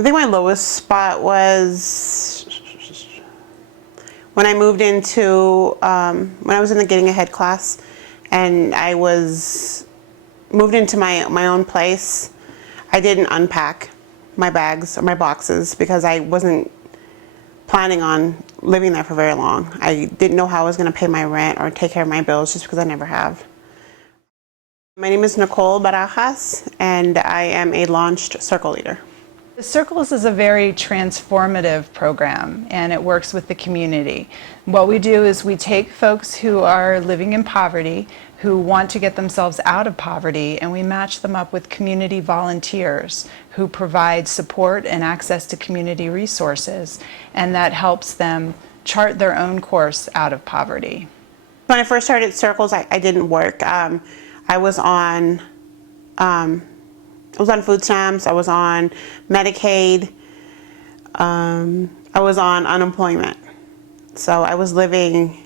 I think my lowest spot was when I moved into, when I was in the Getting Ahead class, and I moved into my own place. I didn't unpack my bags or my boxes because I wasn't planning on living there for very long. I didn't know how I was going to pay my rent or take care of my bills just because I never have. My name is Nicole Barajas, and I am a launched circle leader. The Circles is a very transformative program, and it works with the community. What we do is we take folks who are living in poverty, who want to get themselves out of poverty, and we match them up with community volunteers who provide support and access to community resources, and that helps them chart their own course out of poverty. When I first started Circles, I didn't work. I was on food stamps, I was on Medicaid, I was on unemployment. So I was living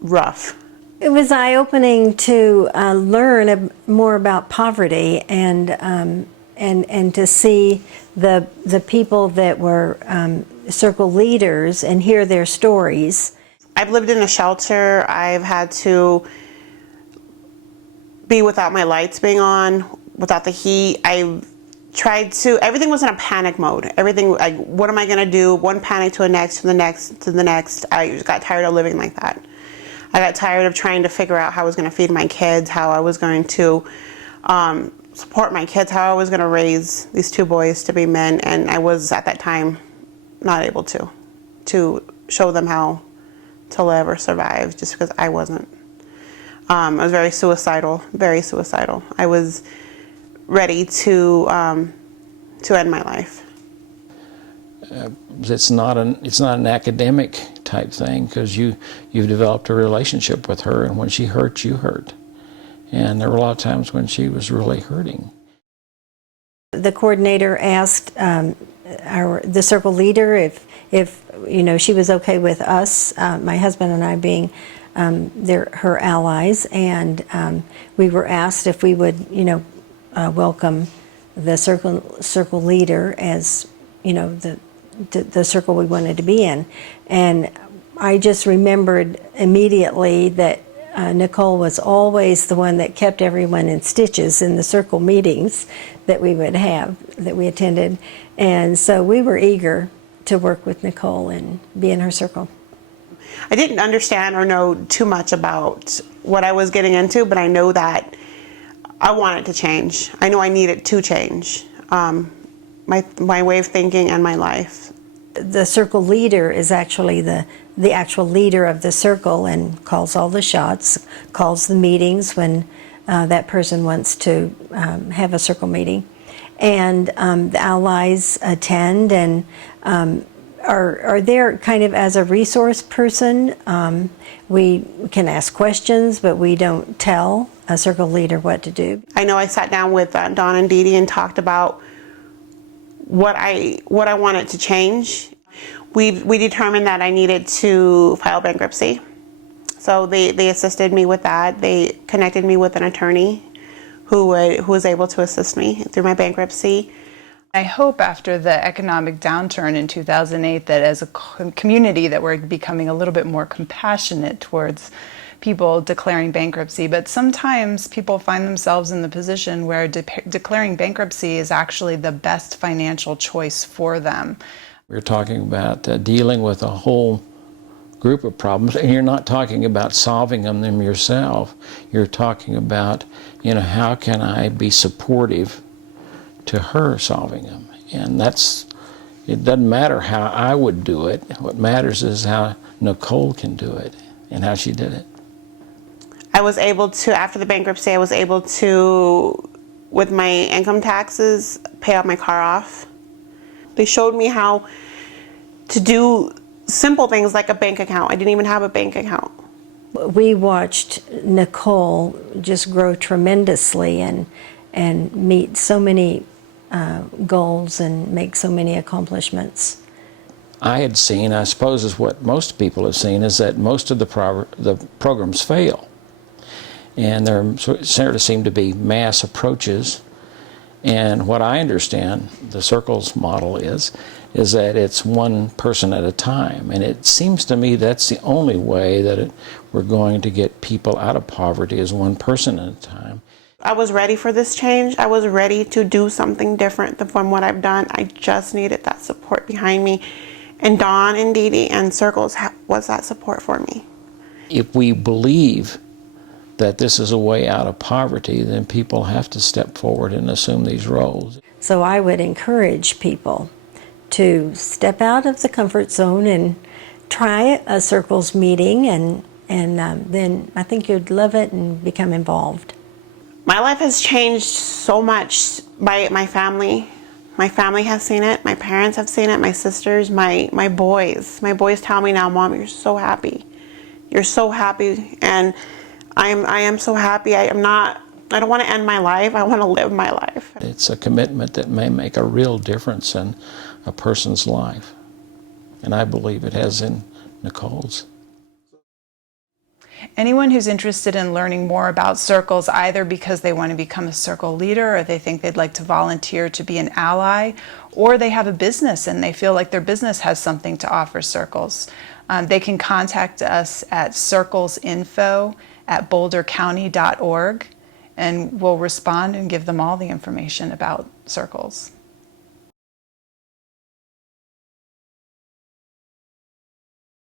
rough. It was eye-opening to learn more about poverty and to see the people that were circle leaders and hear their stories. I've lived in a shelter. I've had to be without my lights being on, without the heat. I've tried to, everything was in a panic mode. Everything, like, what am I gonna do? One panic to the next, to the next, to the next. I just got tired of living like that. I got tired of trying to figure out how I was gonna feed my kids, how I was going to support my kids, how I was gonna raise these two boys to be men, and I was at that time not able to show them how to live or survive just because I wasn't. I was very suicidal, very suicidal. I was ready to end my life. It's not an academic type thing, because you've developed a relationship with her, and when she hurt, you hurt. And there were a lot of times when she was really hurting. The coordinator asked the circle leader if she was okay with us, my husband and I being her allies, and we were asked if we would welcome the circle leader as the circle we wanted to be in. And I just remembered immediately that Nicole was always the one that kept everyone in stitches in the circle meetings that we would have, that we attended. And so we were eager to work with Nicole and be in her circle. I didn't understand or know too much about what I was getting into, but I know that I wanted to change. I know I needed to change my way of thinking and my life. The circle leader is actually the actual leader of the circle and calls all the shots, calls the meetings when that person wants to have a circle meeting. And the allies attend and are there kind of as a resource person. We can ask questions, but we don't tell a circle leader what to do. I know I sat down with Dawn and Dee Dee and talked about what I wanted to change. We determined that I needed to file bankruptcy. So they assisted me with that. They connected me with an attorney who was able to assist me through my bankruptcy. I hope after the economic downturn in 2008 that as a community that we're becoming a little bit more compassionate towards people declaring bankruptcy, but sometimes people find themselves in the position where declaring bankruptcy is actually the best financial choice for them. We're talking about dealing with a whole group of problems, and you're not talking about solving them yourself. You're talking about, how can I be supportive to her solving them? And it doesn't matter how I would do it. What matters is how Nicole can do it and how she did it. I was able to, after the bankruptcy, I was able to, with my income taxes, pay out my car off. They showed me how to do simple things like a bank account. I didn't even have a bank account. We watched Nicole just grow tremendously and meet so many goals and make so many accomplishments. I had seen, I suppose is what most people have seen, is that most of the programs fail. And there sort of seem to be mass approaches, And what I understand the Circles model is that it's one person at a time. And it seems to me that's the only way that we're going to get people out of poverty, is one person at a time. I was ready for this change. I was ready to do something different from what I've done. I just needed that support behind me. And Dawn and Dee Dee and Circles was that support for me. If we believe that this is a way out of poverty, then people have to step forward and assume these roles. So I would encourage people to step out of the comfort zone and try a Circles meeting, and then I think you'd love it and become involved. My life has changed so much by my family. My family has seen it. My parents have seen it. My sisters, my boys. My boys tell me now, Mom, you're so happy. You're so happy. And I am so happy. I don't want to end my life. I want to live my life. It's a commitment that may make a real difference in a person's life. And I believe it has in Nicole's. Anyone who's interested in learning more about Circles, either because they want to become a Circle leader, or they think they'd like to volunteer to be an ally, or they have a business and they feel like their business has something to offer Circles, they can contact us at circlesinfo@bouldercounty.org, and we'll respond and give them all the information about Circles.